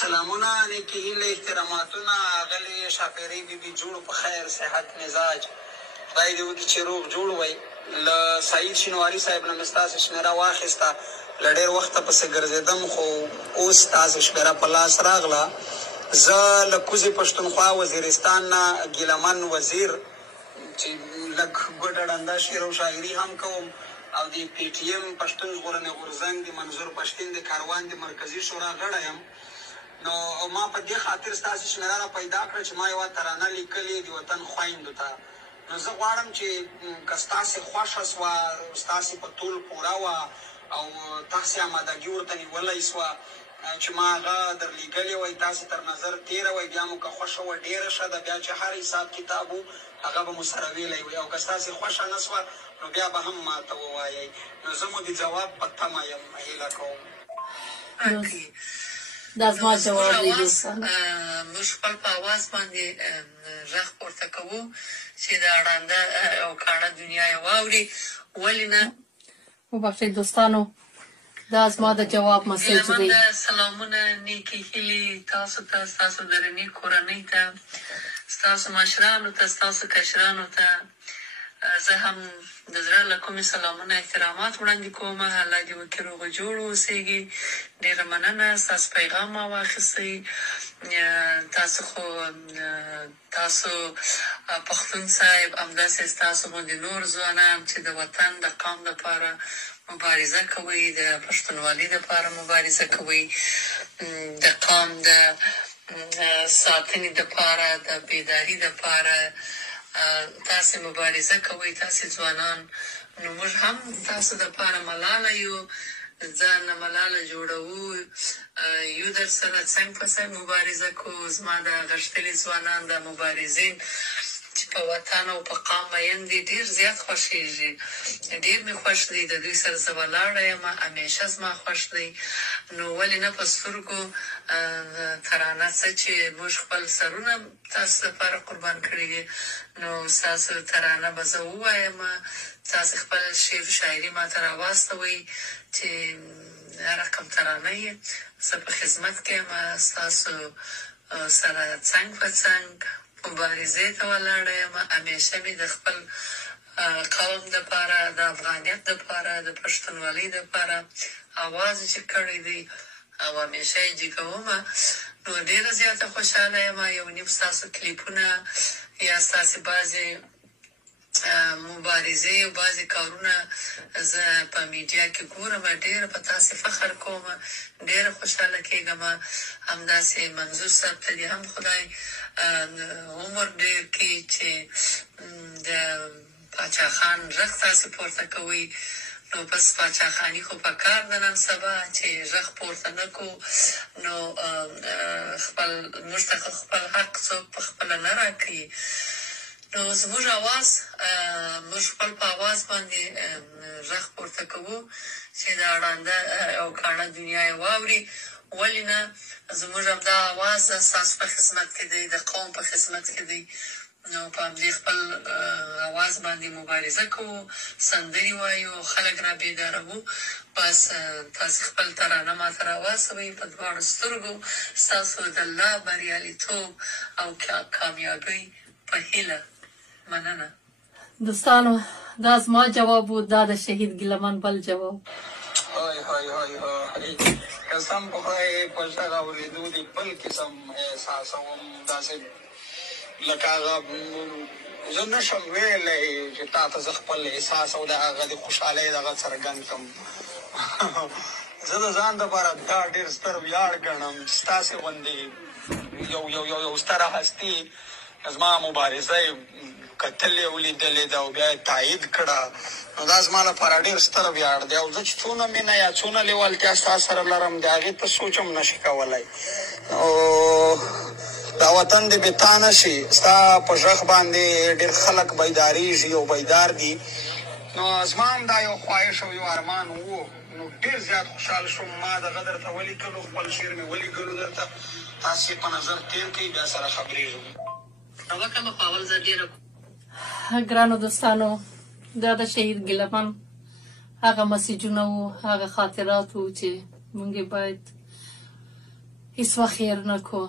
سلامونه نیکې هیلې احتراماتونه اغلې شاپیرۍ بیبي جوړ په خیر صحت مزاج خدای دې وکړي چې روغ جوړ وئ له سعید شینواري صاحب نه مې ستاسې شمېره واخیسته له ډېر وخته پسې ګرځېدم خو اوس ستاسې شمېره په لاس راغله زه له کوزې پښتونخوا وزیرستان نه ګیلمن وزیر چې لږ ګوډه ړنده شعر او شاعري هم کوم او د پی ټي ایم پښتون ژغورنې غورځنګ د منظور پښتین د کاروان د مرکزي شورا غړی یم نو ما په دې خاطر ستاسې شمېره را پیدا کړه چې ما یوه ترانه لیکلې د وطن خویندو ته نو زه غواړم چې که ستاسې خوښه سوه ستاسې په طول پوره وه او تاسې امادګي ورته نیولی سوه چې ما هغه درلیږلې وای تاسې تر نظر تېره وای بیا مو که خوښه وه ډېره ښه ده بیا چې هر حساب کتاب و هغه به مو سره ویلی وي او که ستاسې خوښه نه سوه نو بیا به هم ماته ووایئ نو زه مو د جواب په تمه یم هیله کوم دا زما جواب دی دوستان موږ خپل په اواز باندې غږ پورته کوو چې دا ړانده او کاڼه دنیا یې واوري ولې نه وبخښئ دوستانو دا زما د جواب مسیج دی سلامونه نیکې هیلې تاسو ته ستاسو درنې کورنۍ ته ستاسو مشرانو ته ستاسو کشرانو ته زه هم د زړه له کومې سلامونه احترامات وړاندې کوم الله دې وکړي روغ جوړ اوسېږي ډېره مننه ستاسو پیغام ما واخیستی تاسو خو تاسو پښتون صاحب همداسې ستاسو غوندې نور ځوانان چې د وطن د قام دپاره مبارزه کوئ د پښتونولي دپاره مبارزه کوئ د قام د ساتنې دپاره د بیداري دپاره تاسې مبارزه کوئ تاسې ځوانان نو موږ هم تاسو دپاره ملاله یو ځان ملاله جوړوو یو در سره څنګ په څنګ مبارزه کوو زما د غښتلي ځوانان د مبارزین چې په وطن او په قام مین دي ډېر زیات خوښېږي ډېر مې خوښ دی د دوی سره زه ولاړه یم همیشه زما خوښ دی نو ولې نه په سترګو ترانه څه چې موږ خپل سرونه تاسو لپاره قربان کړي دي نو ستاسو ترانه به زه ووایم تاسې خپل شعر شاعري ما ته راواستوئ چې هر رقم ترانه یې زه په خدمت کې یم ستاسو سره څنګ په څنګ مبارزې ته ولاړه یم همیشه مې د خپل قوم دپاره د افغانیت دپاره د پښتونولۍ دپاره اواز چې کړی دی او همیشه یې جګومه نو ډېره زیاته خوشحاله یم یو نیم ستاسو کلیپونه یا ستاسې بعضې مبارزې او بعضې کارونه زه په میډیا کې ګورم ډېره په تاسې فخر کوم ډېره خوشحاله کېږم همداسې منظور صاحب ته دې هم خدای عمر ډېر کړي چې د پاچا خان غږ تاسې پورته کوئ نو بس پاچا خاني خو په کار ده نن سبا چې غږ پورته نه کړو نو خپل موږ ته خپل حق څوک په خپله نه راکوي نو زموږ اواز موږ خپل په اواز باندې غږ پورته کوو چې دا ړانده او کاڼه دنیا یې واوري ولې نه زموږ همدا اواز ستاسو په خدمت کې دی د قوم په خدمت کې دی نو په همدې خپل اواز باندې مبارزه کوو سندرې وایو خلک را بیداروو بس تاسې خپل ترانه ما ته راواستوئ په دواړو سترګو ستاسو د الله بریالیتوب او کامیابۍ په هیله مننه دوستانو دا زما جواب و دا د شهید ګیلمن بل جواب های های های های قسم په خدای په غږ اورېدو دې بل قسم احساسوم داسې لکه هغه زه نشم ویلی چې تا ته زه خپل احساس او د هغه د خوشحالۍ دغه څرګند کړم زه د ځان دپاره دا ډېر ستر ویاړ ګڼم چې ستاسې غوندې یو ستره هستي زما مبارزه یې کتلې ولیدلې ده او بیا یې تایید کړه نو دا زما لپاره ډېر ستر ویاړ دی او زه چې څونه مینه یا څونه لیوالتیا ستا سره لرم د هغې ته سوچ هم نشي کولی او دا وطن دې بې تا نه شي ستا په غږ باندې ډېر خلک بیدارېږي او بیدار دي نو زما هم دا یو خواهش او یو ارمان و نو ډېر زیات خوشحاله شوم ما دغه درته ولیکلو خپل شعر مې ولیکلو درته تاسې په نظر تېر کړئ بیا سره خبرېږم ګرانو دوستانو دا د شهید ګیلمن هغه مسیجونه وو هغه خاطرات وو چې موږ باید هیڅ وخت هېر نه کو